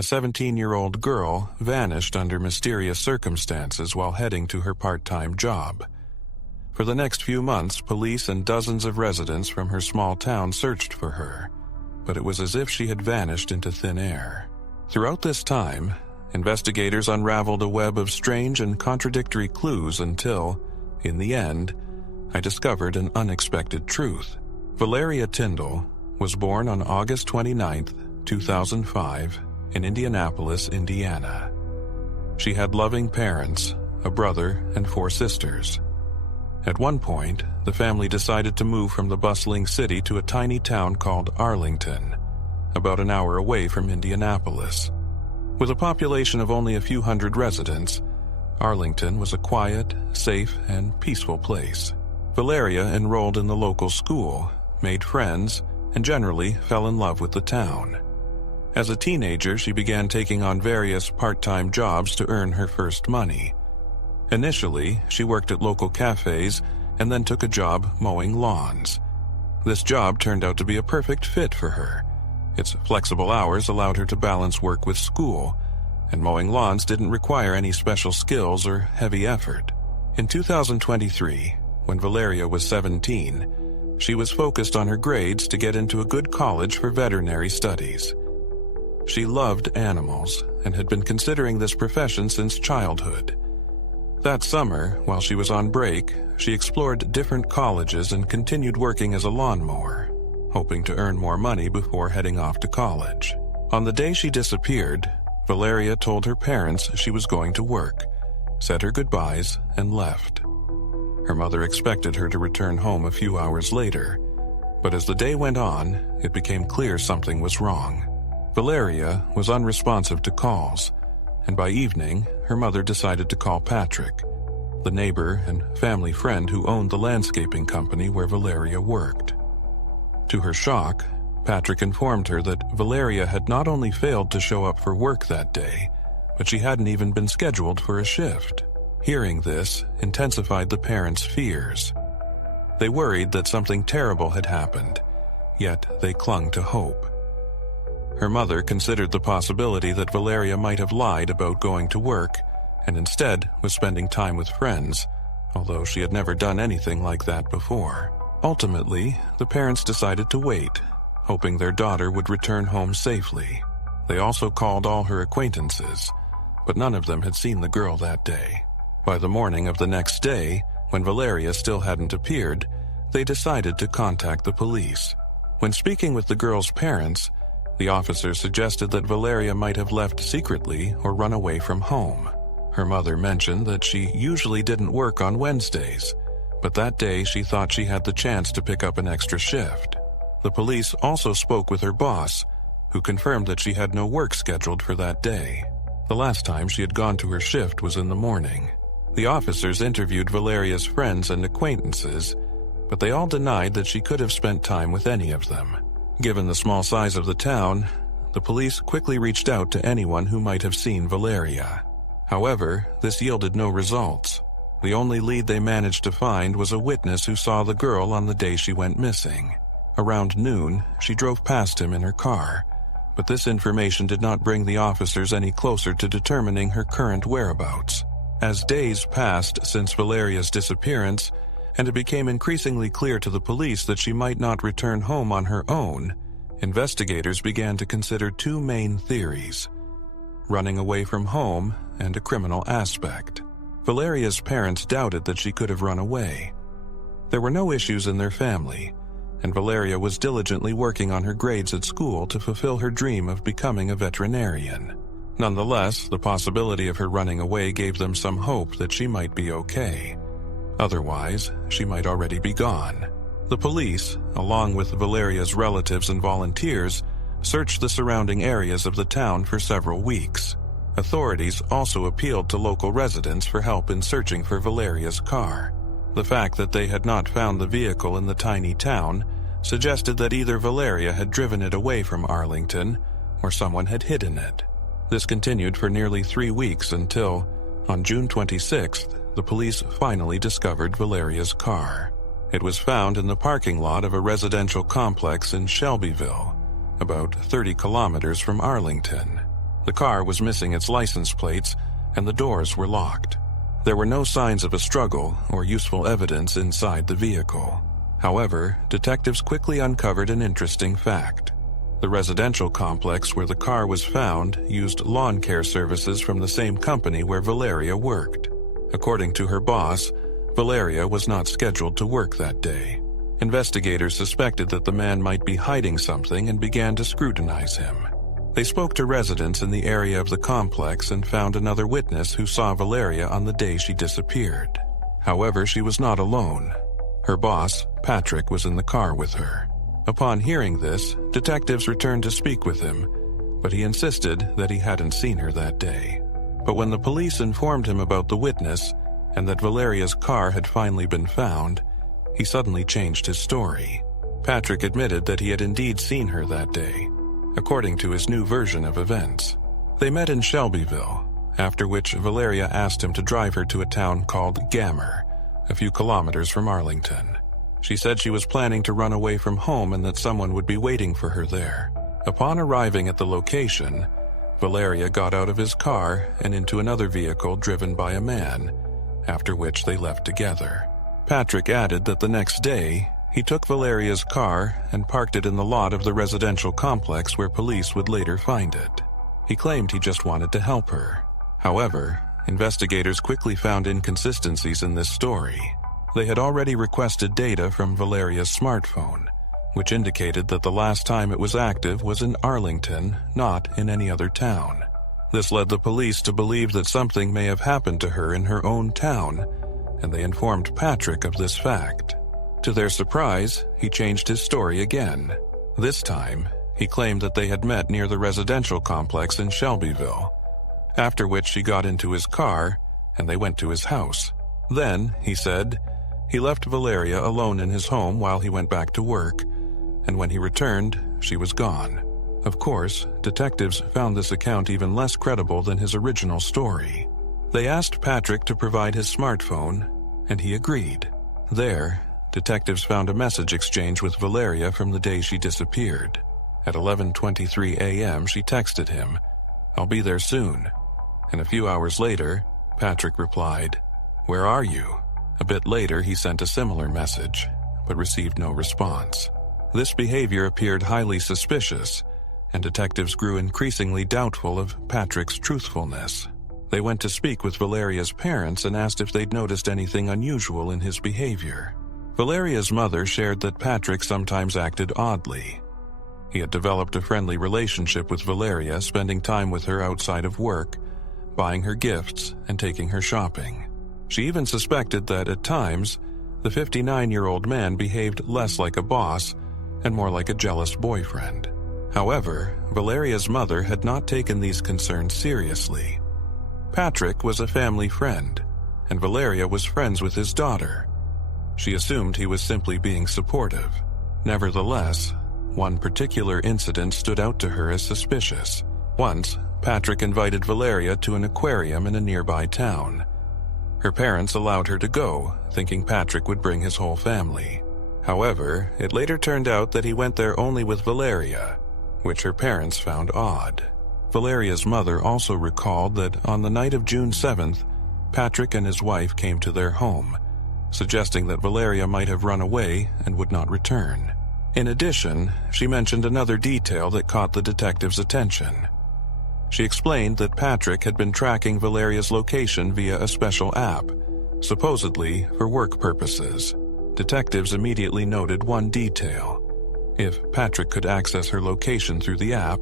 a 17-year-old girl vanished under mysterious circumstances while heading to her part-time job. For the next few months, police and dozens of residents from her small town searched for her, but it was as if she had vanished into thin air. Throughout this time, investigators unraveled a web of strange and contradictory clues until, in the end, I discovered an unexpected truth. Valeria Tyndall was born on August 29, 2005, in Indianapolis, Indiana. She had loving parents, a brother, and 4 sisters. At one point, the family decided to move from the bustling city to a tiny town called Arlington, about an hour away from Indianapolis. With a population of only a few hundred residents, Arlington was a quiet, safe, and peaceful place. Valeria enrolled in the local school, made friends, and generally fell in love with the town. As a teenager, she began taking on various part-time jobs to earn her first money. Initially, she worked at local cafes and then took a job mowing lawns. This job turned out to be a perfect fit for her. Its flexible hours allowed her to balance work with school, and mowing lawns didn't require any special skills or heavy effort. In 2023, when Valeria was 17, she was focused on her grades to get into a good college for veterinary studies. She loved animals and had been considering this profession since childhood. That summer, while she was on break, she explored different colleges and continued working as a lawnmower, hoping to earn more money before heading off to college. On the day she disappeared, Valeria told her parents she was going to work, said her goodbyes, and left. Her mother expected her to return home a few hours later, but as the day went on, it became clear something was wrong. Valeria was unresponsive to calls, and by evening, her mother decided to call Patrick, the neighbor and family friend who owned the landscaping company where Valeria worked. To her shock, Patrick informed her that Valeria had not only failed to show up for work that day, but she hadn't even been scheduled for a shift. Hearing this intensified the parents' fears. They worried that something terrible had happened, yet they clung to hope. Her mother considered the possibility that Valeria might have lied about going to work and instead was spending time with friends, although she had never done anything like that before. Ultimately, the parents decided to wait, hoping their daughter would return home safely. They also called all her acquaintances, but none of them had seen the girl that day. By the morning of the next day, when Valeria still hadn't appeared, they decided to contact the police. When speaking with the girl's parents, the officer suggested that Valeria might have left secretly or run away from home. Her mother mentioned that she usually didn't work on Wednesdays, but that day she thought she had the chance to pick up an extra shift. The police also spoke with her boss, who confirmed that she had no work scheduled for that day. The last time she had gone to her shift was in the morning. The officers interviewed Valeria's friends and acquaintances, but they all denied that she could have spent time with any of them. Given the small size of the town, the police quickly reached out to anyone who might have seen Valeria. However, this yielded no results. The only lead they managed to find was a witness who saw the girl on the day she went missing. Around noon, she drove past him in her car, but this information did not bring the officers any closer to determining her current whereabouts. As days passed since Valeria's disappearance, and it became increasingly clear to the police that she might not return home on her own, investigators began to consider 2 main theories: running away from home and a criminal aspect. Valeria's parents doubted that she could have run away. There were no issues in their family, and Valeria was diligently working on her grades at school to fulfill her dream of becoming a veterinarian. Nonetheless, the possibility of her running away gave them some hope that she might be okay. Otherwise, she might already be gone. The police, along with Valeria's relatives and volunteers, searched the surrounding areas of the town for several weeks. Authorities also appealed to local residents for help in searching for Valeria's car. The fact that they had not found the vehicle in the tiny town suggested that either Valeria had driven it away from Arlington or someone had hidden it. This continued for nearly 3 weeks until, on June 26th, the police finally discovered Valeria's car. It was found in the parking lot of a residential complex in Shelbyville, about 30 kilometers from Arlington. The car was missing its license plates, and the doors were locked. There were no signs of a struggle or useful evidence inside the vehicle. However, detectives quickly uncovered an interesting fact. The residential complex where the car was found used lawn care services from the same company where Valeria worked. According to her boss, Valeria was not scheduled to work that day. Investigators suspected that the man might be hiding something and began to scrutinize him. They spoke to residents in the area of the complex and found another witness who saw Valeria on the day she disappeared. However, she was not alone. Her boss, Patrick, was in the car with her. Upon hearing this, detectives returned to speak with him, but he insisted that he hadn't seen her that day. But when the police informed him about the witness and that Valeria's car had finally been found, he suddenly changed his story. Patrick admitted that he had indeed seen her that day, according to his new version of events. They met in Shelbyville, after which Valeria asked him to drive her to a town called Gammer, a few kilometers from Arlington. She said she was planning to run away from home and that someone would be waiting for her there. Upon arriving at the location, Valeria got out of his car and into another vehicle driven by a man, after which they left together. Patrick added that the next day, he took Valeria's car and parked it in the lot of the residential complex where police would later find it. He claimed he just wanted to help her. However, investigators quickly found inconsistencies in this story. They had already requested data from Valeria's smartphone, which indicated that the last time it was active was in Arlington, not in any other town. This led the police to believe that something may have happened to her in her own town, and they informed Patrick of this fact. To their surprise, he changed his story again. This time, he claimed that they had met near the residential complex in Shelbyville, after which she got into his car and they went to his house. Then, he said, he left Valeria alone in his home while he went back to work, and when he returned, she was gone. Of course, detectives found this account even less credible than his original story. They asked Patrick to provide his smartphone, and he agreed. There, detectives found a message exchange with Valeria from the day she disappeared. At 11:23 a.m., she texted him, "I'll be there soon." And a few hours later, Patrick replied, "Where are you?" A bit later, he sent a similar message, but received no response. This behavior appeared highly suspicious, and detectives grew increasingly doubtful of Patrick's truthfulness. They went to speak with Valeria's parents and asked if they'd noticed anything unusual in his behavior. Valeria's mother shared that Patrick sometimes acted oddly. He had developed a friendly relationship with Valeria, spending time with her outside of work, buying her gifts, and taking her shopping. She even suspected that, at times, the 59-year-old man behaved less like a boss and more like a jealous boyfriend. However, Valeria's mother had not taken these concerns seriously. Patrick was a family friend, and Valeria was friends with his daughter. She assumed he was simply being supportive. Nevertheless, one particular incident stood out to her as suspicious. Once, Patrick invited Valeria to an aquarium in a nearby town. Her parents allowed her to go, thinking Patrick would bring his whole family. However, it later turned out that he went there only with Valeria, which her parents found odd. Valeria's mother also recalled that on the night of June 7th, Patrick and his wife came to their home, suggesting that Valeria might have run away and would not return. In addition, she mentioned another detail that caught the detective's attention. She explained that Patrick had been tracking Valeria's location via a special app, supposedly for work purposes. Detectives immediately noted one detail. If Patrick could access her location through the app,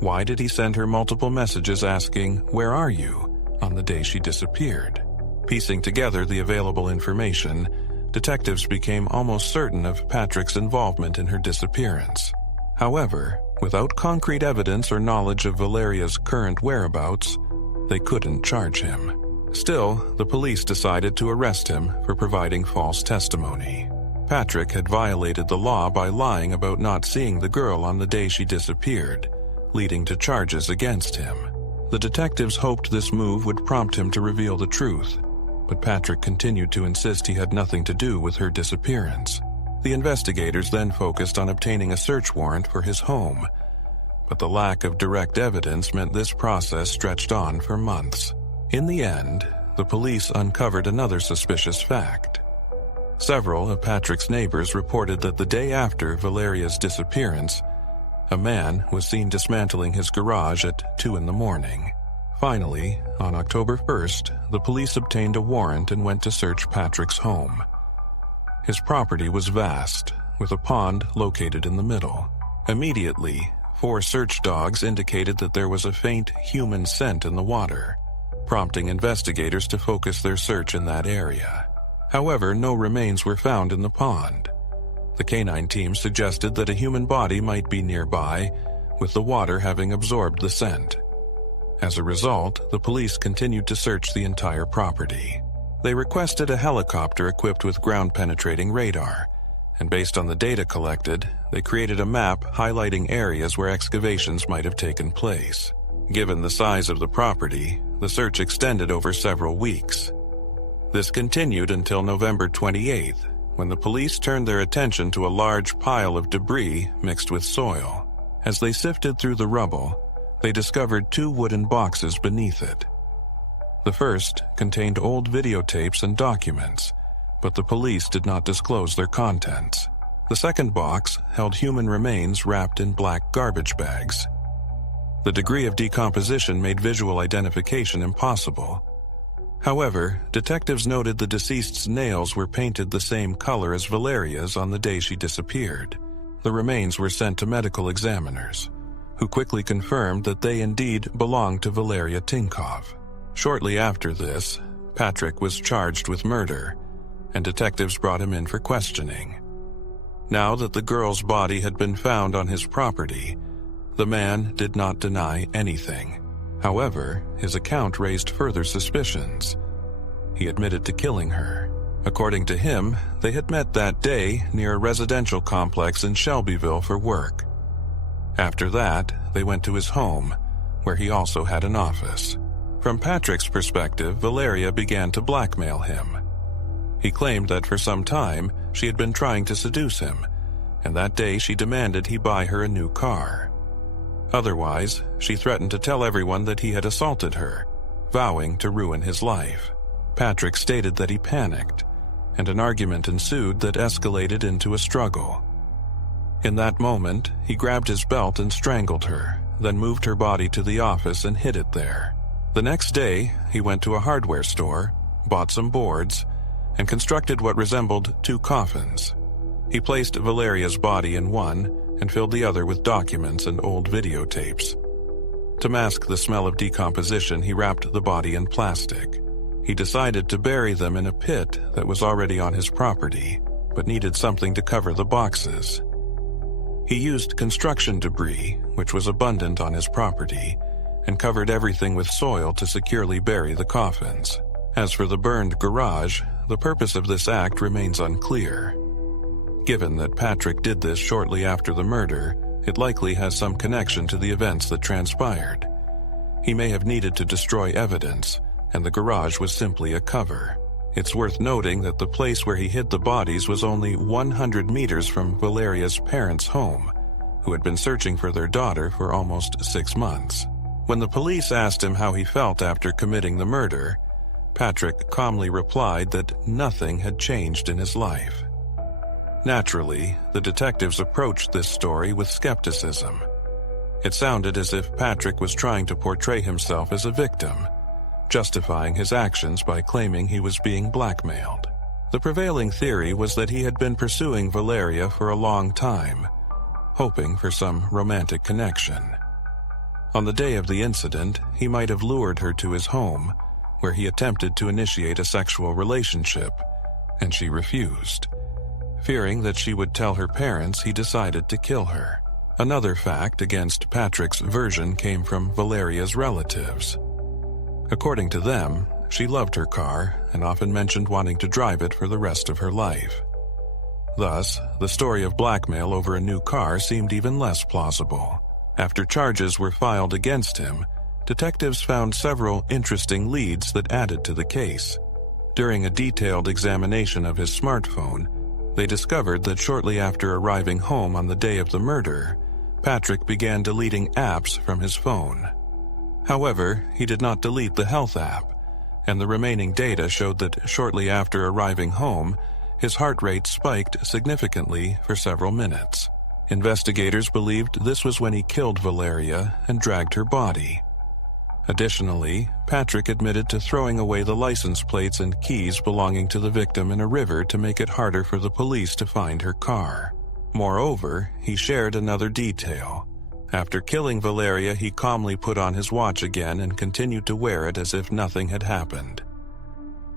why did he send her multiple messages asking, "Where are you?" on the day she disappeared? Piecing together the available information, detectives became almost certain of Patrick's involvement in her disappearance. However, without concrete evidence or knowledge of Valeria's current whereabouts, they couldn't charge him. Still, the police decided to arrest him for providing false testimony. Patrick had violated the law by lying about not seeing the girl on the day she disappeared, leading to charges against him. The detectives hoped this move would prompt him to reveal the truth, but Patrick continued to insist he had nothing to do with her disappearance. The investigators then focused on obtaining a search warrant for his home, but the lack of direct evidence meant this process stretched on for months. In the end, the police uncovered another suspicious fact. Several of Patrick's neighbors reported that the day after Valeria's disappearance, a man was seen dismantling his garage at 2 a.m. Finally, on October 1st, the police obtained a warrant and went to search Patrick's home. His property was vast, with a pond located in the middle. Immediately, 4 search dogs indicated that there was a faint human scent in the water, prompting investigators to focus their search in that area. However, no remains were found in the pond. The canine team suggested that a human body might be nearby, with the water having absorbed the scent. As a result, the police continued to search the entire property. They requested a helicopter equipped with ground-penetrating radar, and based on the data collected, they created a map highlighting areas where excavations might have taken place. Given the size of the property, the search extended over several weeks. This continued until November 28th, when the police turned their attention to a large pile of debris mixed with soil. As they sifted through the rubble, they discovered 2 wooden boxes beneath it. The first contained old videotapes and documents, but the police did not disclose their contents. The second box held human remains wrapped in black garbage bags. The degree of decomposition made visual identification impossible. However, detectives noted the deceased's nails were painted the same color as Valeria's on the day she disappeared. The remains were sent to medical examiners, who quickly confirmed that they indeed belonged to Valeria Tinkoff. Shortly after this, Patrick was charged with murder, and detectives brought him in for questioning. Now that the girl's body had been found on his property, the man did not deny anything. However, his account raised further suspicions. He admitted to killing her. According to him, they had met that day near a residential complex in Shelbyville for work. After that, they went to his home, where he also had an office. From Patrick's perspective, Valeria began to blackmail him. He claimed that for some time, she had been trying to seduce him, and that day she demanded he buy her a new car. Otherwise, she threatened to tell everyone that he had assaulted her, vowing to ruin his life. Patrick stated that he panicked, and an argument ensued that escalated into a struggle. In that moment, he grabbed his belt and strangled her, then moved her body to the office and hid it there. The next day, he went to a hardware store, bought some boards, and constructed what resembled 2 coffins. He placed Valeria's body in one and filled the other with documents and old videotapes. To mask the smell of decomposition, he wrapped the body in plastic. He decided to bury them in a pit that was already on his property, but needed something to cover the boxes. He used construction debris, which was abundant on his property, and covered everything with soil to securely bury the coffins. As for the burned garage, the purpose of this act remains unclear. Given that Patrick did this shortly after the murder, it likely has some connection to the events that transpired. He may have needed to destroy evidence, and the garage was simply a cover. It's worth noting that the place where he hid the bodies was only 100 meters from Valeria's parents' home, who had been searching for their daughter for almost 6 months. When the police asked him how he felt after committing the murder, Patrick calmly replied that nothing had changed in his life. Naturally, the detectives approached this story with skepticism. It sounded as if Patrick was trying to portray himself as a victim, justifying his actions by claiming he was being blackmailed. The prevailing theory was that he had been pursuing Valeria for a long time, hoping for some romantic connection. On the day of the incident, he might have lured her to his home, where he attempted to initiate a sexual relationship, and she refused. Fearing that she would tell her parents, he decided to kill her. Another fact against Patrick's version came from Valeria's relatives. According to them, she loved her car and often mentioned wanting to drive it for the rest of her life. Thus, the story of blackmail over a new car seemed even less plausible. After charges were filed against him, detectives found several interesting leads that added to the case. During a detailed examination of his smartphone, they discovered that shortly after arriving home on the day of the murder, Patrick began deleting apps from his phone. However, he did not delete the health app, and the remaining data showed that shortly after arriving home, his heart rate spiked significantly for several minutes. Investigators believed this was when he killed Valeria and dragged her body. Additionally, Patrick admitted to throwing away the license plates and keys belonging to the victim in a river to make it harder for the police to find her car. Moreover, he shared another detail. After killing Valeria, he calmly put on his watch again and continued to wear it as if nothing had happened.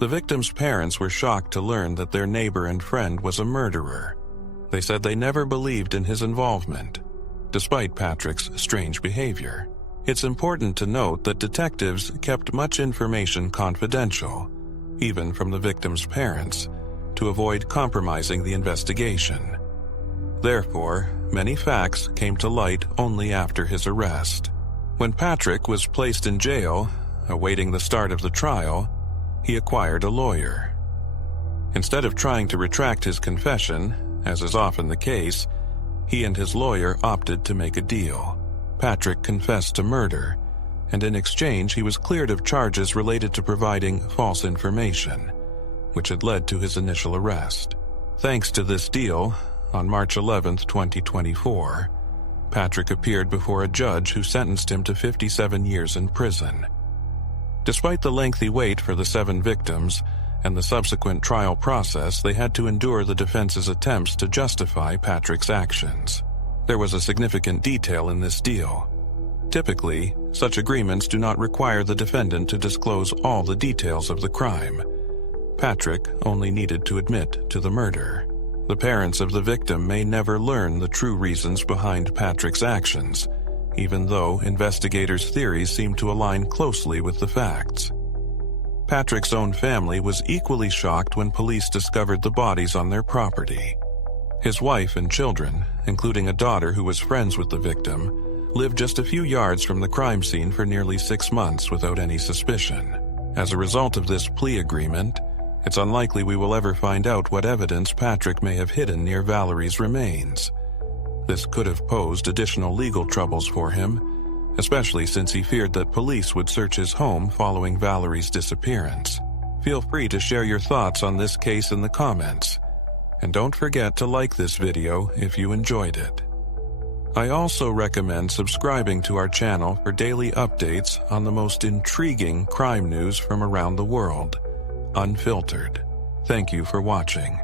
The victim's parents were shocked to learn that their neighbor and friend was a murderer. They said they never believed in his involvement, despite Patrick's strange behavior. It's important to note that detectives kept much information confidential, even from the victim's parents, to avoid compromising the investigation. Therefore, many facts came to light only after his arrest. When Patrick was placed in jail, awaiting the start of the trial, he acquired a lawyer. Instead of trying to retract his confession, as is often the case, he and his lawyer opted to make a deal. Patrick confessed to murder, and in exchange he was cleared of charges related to providing false information, which had led to his initial arrest. Thanks to this deal, on March 11, 2024, Patrick appeared before a judge who sentenced him to 57 years in prison. Despite the lengthy wait for the 7 victims and the subsequent trial process, they had to endure the defense's attempts to justify Patrick's actions. There was a significant detail in this deal. Typically, such agreements do not require the defendant to disclose all the details of the crime. Patrick only needed to admit to the murder. The parents of the victim may never learn the true reasons behind Patrick's actions, even though investigators' theories seem to align closely with the facts. Patrick's own family was equally shocked when police discovered the bodies on their property. His wife and children, including a daughter who was friends with the victim, lived just a few yards from the crime scene for nearly 6 months without any suspicion. As a result of this plea agreement, it's unlikely we will ever find out what evidence Patrick may have hidden near Valerie's remains. This could have posed additional legal troubles for him, especially since he feared that police would search his home following Valerie's disappearance. Feel free to share your thoughts on this case in the comments, and don't forget to like this video if you enjoyed it. I also recommend subscribing to our channel for daily updates on the most intriguing crime news from around the world, unfiltered. Thank you for watching.